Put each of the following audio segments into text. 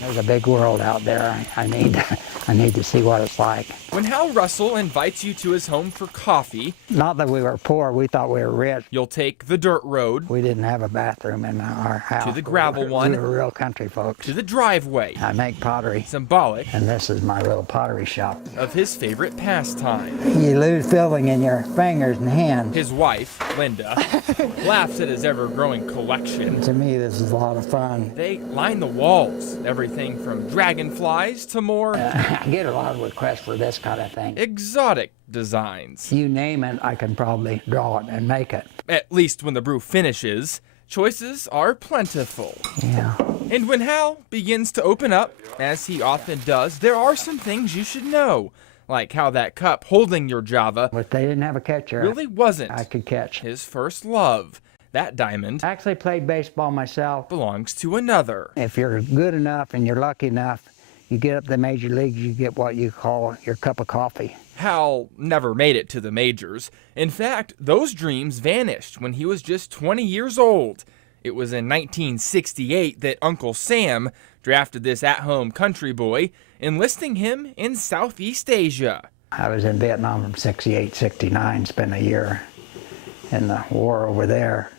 There's a big world out there. I need to see what it's like. When Hal Russell invites you to his home for coffee, not that we were poor, we thought we were rich. You'll take the dirt road. We didn't have a bathroom in our house. To the gravel one. We were real country folks. To the driveway. I make pottery. Symbolic. And this is my little pottery shop. Of his favorite pastime. You lose feeling in your fingers and hands. His wife, Linda, laughs at his ever-growing collection. To me, this is a lot of fun. They line the walls. Everything from dragonflies to more... I get a lot of requests for this kind of thing. Exotic designs. You name it, I can probably draw it and make it. At least when the brew finishes, choices are plentiful. Yeah. And when Hal begins to open up, as he often does, there are some things you should know. Like how that cup holding your Java, but they didn't have a catcher, really wasn't I could catch. His first love. That diamond, I actually played baseball myself, belongs to another. If you're good enough and you're lucky enough, you get up to the major leagues, you get what you call your cup of coffee. Hal never made it to the majors. In fact, those dreams vanished when he was just 20 years old. It was in 1968 that Uncle Sam drafted this at-home country boy, enlisting him in Southeast Asia. I was in Vietnam from 68, 69, spent a year in the war over there.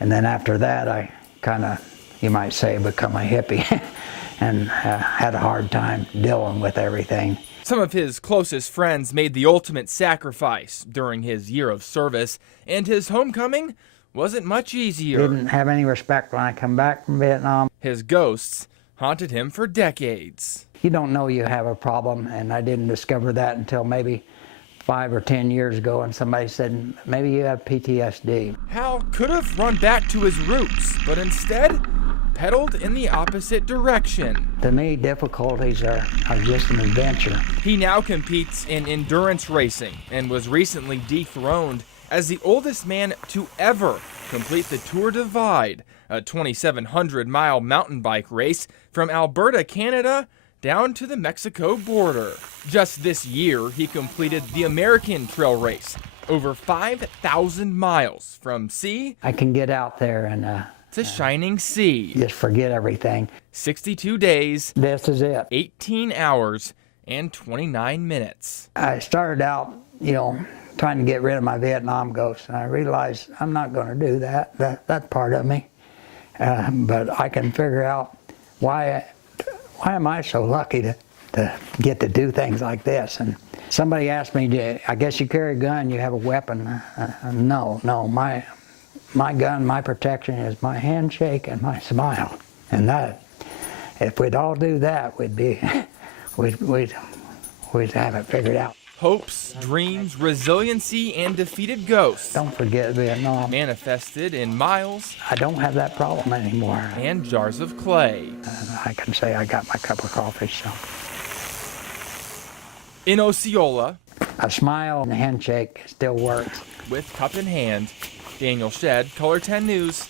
And then after that, I kind of, you might say, become a hippie and had a hard time dealing with everything. Some of his closest friends made the ultimate sacrifice during his year of service, and his homecoming wasn't much easier. Didn't have any respect when I come back from Vietnam. His ghosts haunted him for decades. You don't know you have a problem, and I didn't discover that until maybe 5 or 10 years ago, and somebody said, maybe you have PTSD. Hal could have run back to his roots, but instead pedaled in the opposite direction. To me, difficulties are just an adventure. He now competes in endurance racing and was recently dethroned as the oldest man to ever complete the Tour Divide, a 2,700-mile mountain bike race from Alberta, Canada, down to the Mexico border. Just this year, he completed the American Trail Race, over 5,000 miles from sea. I can get out there and to shining sea. Just forget everything. 62 days. This is it. 18 hours and 29 minutes. I started out, trying to get rid of my Vietnam ghost, and I realized I'm not going to do that. That's part of me. But I can figure out why am I so lucky to get to do things like this? And somebody asked me, I guess you carry a gun, you have a weapon. No, my gun, my protection is my handshake and my smile. And that, if we'd all do that, we'd have it figured out. Hopes, dreams, resiliency, and defeated ghosts. Don't forget Vietnam. Manifested in miles. I don't have that problem anymore. And jars of clay. I can say I got my cup of coffee, so. In Osceola. A smile and a handshake still works. With cup in hand, Daniel Shedd, Color 10 News,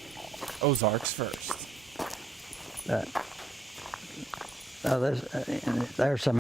Ozarks First. There's some